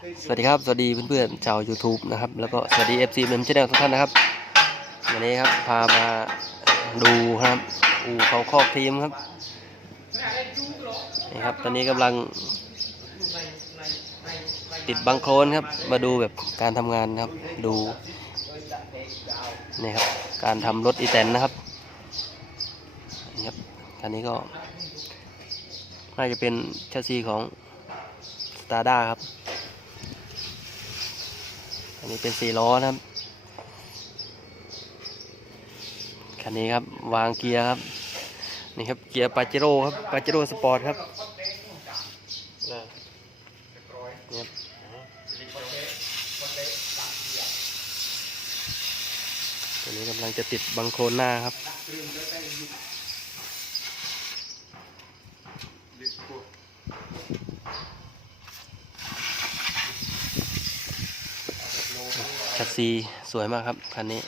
สวัสดีครับ สวัสดีเพื่อนๆชาว YouTube นะครับ แล้วก็สวัสดี FC เมมชนแนลทุกท่านนะครับวันนี้ครับพามาดูครับอู่เขาคอกทีมครับนี่ครับ ตอนนี้กำลังติดบังโคลนครับ มาดูแบบการทำงานครับ ดูนี่ครับ การทำรถอีแตนนะครับนี่ครับตอนนี้ก็น่าจะเป็นแชสซีของสตาร์ด้าครับ อันนี้เป็นสี่ล้อนะครับ คันนี้ครับวางเกียร์ครับ นี่ครับเกียร์ปาเจโร่ครับปาเจโร่สปอร์ตครับนี่ครับตัวนี้กำลังจะติดบังโคลนหน้าครับ ชัดซีสวยมากครับ คันนี้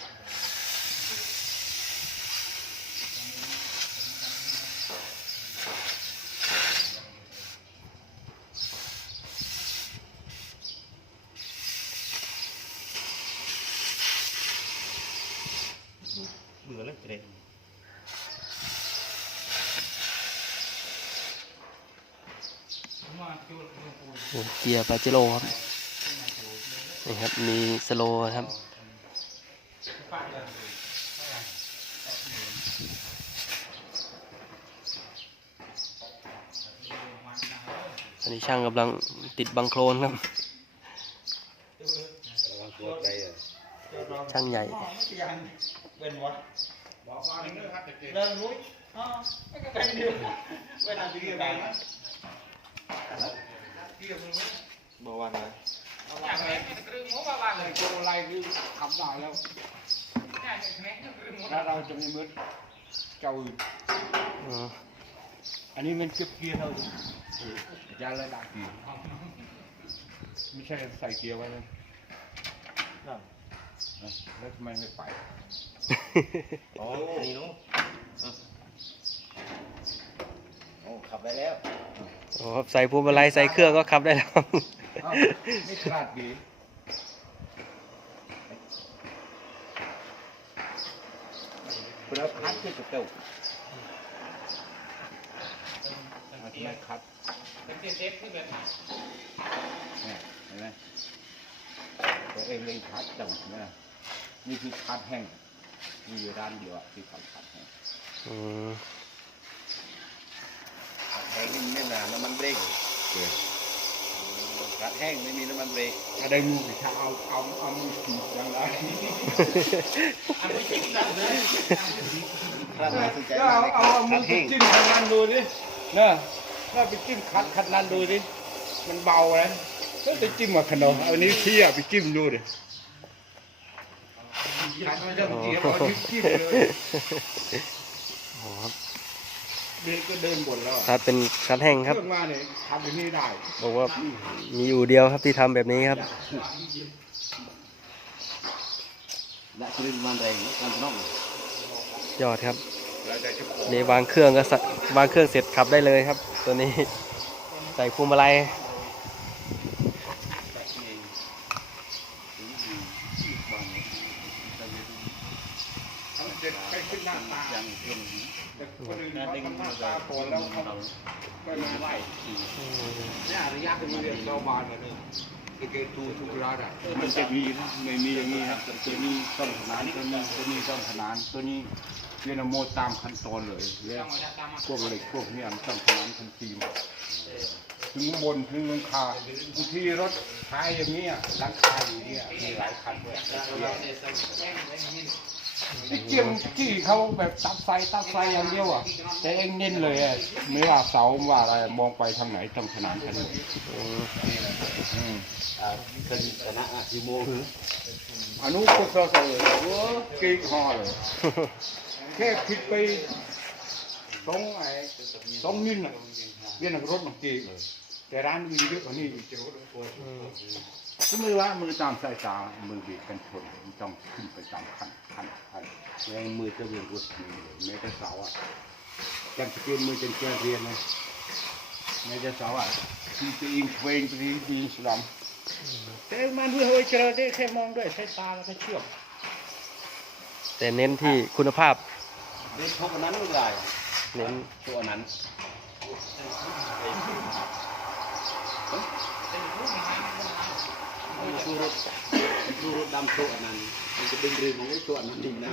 เบื่อแล้วเด็กโอ้เกียร์ปาเจโร่ครับ นี่ครับ มีสโลครับอันนี้ช่างกำลังติดบังโคลนครับ ช่างใหญ่เป็น คือทำได้แล้วแล้วเราจะไม่มืดเจ้าอื่นอืมอันนี้มันเก็บเกียร์เราจะระดับเกียร์ไม่ใช่ใส่เกียร์ไว้เลยแล้วทำไมไม่ไปอ๋อนี่นู้โอ้ขับได้แล้ว โอ้ครับใส่พวงมาลัยใส่เครื่องก็ขับได้แล้วเอ้าไม่ขนาดดีเราคัดขึ้นกับเต้าทำไมคัดเนี่ยเห็นไหมตัวเองเลยคัดจังเนี่ยนี่คือคัดแห้งมีอยู่ร้านเดียวอะที่เขาคัดแห้งอืมขัดแห้งนี่ไม่นานน้ำมันเบรกขัดแห้งไม่มีน้ำมันเบรกถ้าได้มือถ้าเอาเอาเอามือขีดยังไงถ้าน่าสนใจ ก็เอาเอาขัมือแห้งจิ้มคันนันดูดิเนอะถ้าไปจิ้มคัดคันนันดูดิ มันเบาเลยถ้าไปจิ้มมาขนมเอานิ้วชี้อะไปจิ้มดูดิคัดไม่ต้องเกี่ยเอาจิ้มเลยโอ้ครับเดินก็เดินบนแล้วคัดเป็นคัดแห้งครับรื่องมาเนี่ยทำอย่นี้ได้บอกว่ามีอยู่เดียวครับที่ทำแบบนี้ครับและคลื่นมันแรงกันน้อง ยอดครับเราจะจะนี่วางเครื่องก็สะวางเครื่องเสร็จขับได้เลยครับ ตัวนี้ใส่พวงมาลัยทำเสร็จไปขึ้นหน้าตายังเพิ่มแต่คนอื่นเขาทำหน้าตาโกนแล้าไม่มาไหวเนี่ยร เกตูทุกร้านอะมันจะมีนะไม่มีอย่างนี้ครับตัวนี้ต้องขนานตัวนี้ตัวนี้ต้องขนานตัวนี้เรียนโมตามขั้นตอนเลยแล้วพวกเหล็กพวกเนี้มันต้องขนานทันทีหมดถึงบนถึงหลังคาบางทีรถท้ายอย่างนี้หลังคาอยู่เนี่ยมีหลายคันด้วย ที่เจียมจี้เขาแบบตัดไฟตัดไฟอย่างเดียวอะ แต่เองเน้นเลยอะไม่ว่าเสาว่าอะไรมองไปทางไหนต้องขนานกันเลยอืม เป็นนะอะกี่โมง อนุก็เข้าใจเลยโอ้เก่งพอเลยแค่คิดไปสองไอ้สองมิลน่ะเรียนรถมันเก่งแต่ร้านมีเยอะกว่านี้อีกจะ ถตัวอืมก็ม่ว่ามือตามสายตา มือเบียดกันชนต้องขึ้นไปตามขั้นขั้นขั้นแรงมือจะเรียนรถแม้แต่เสาอะจังสเกนมือจังแกเรียนเลยแม้แต่เสาอะที่ตัวเองเวงไปที่ดีสลัมแต่มันเพื่อให้เจอได้แค่มองด้วยสายตาแล้วก็เชื่อมแต่เน้นที่คุณภาพเด็กพวกนั้นไม่ได้เน้นตัวอันนั้น ดูรถดำตัวอันนั้นมันจะดึงเรือของไอ้ตัวอันนั้นดิ่งหน้า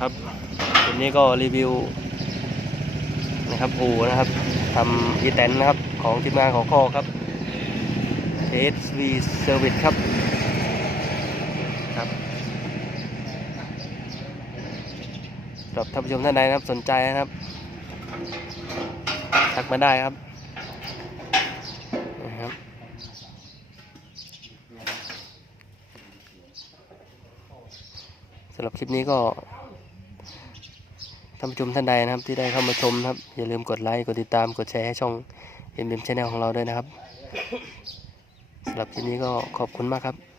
ครับวันนี้ก็รีวิวนะครับอูนะครับทำอีแตนนะครับของทีมงานของข้อครับ SV Service ครับครับ สำหรับท่านผู้ชมท่านใดนะครับสนใจนะครับทักมาได้ครับนะครับสำหรับคลิปนี้ก็ท่านผู้ชมท่านใดนะครับที่ได้เข้ามาชมนะครับ อย่าลืมกดไลค์กดติดตามกดแชร์ให้ช่องเอ็มเอ็มชแนลของเราด้วยนะครับสำหรับคลิปนี้ก็ขอบคุณมากครับ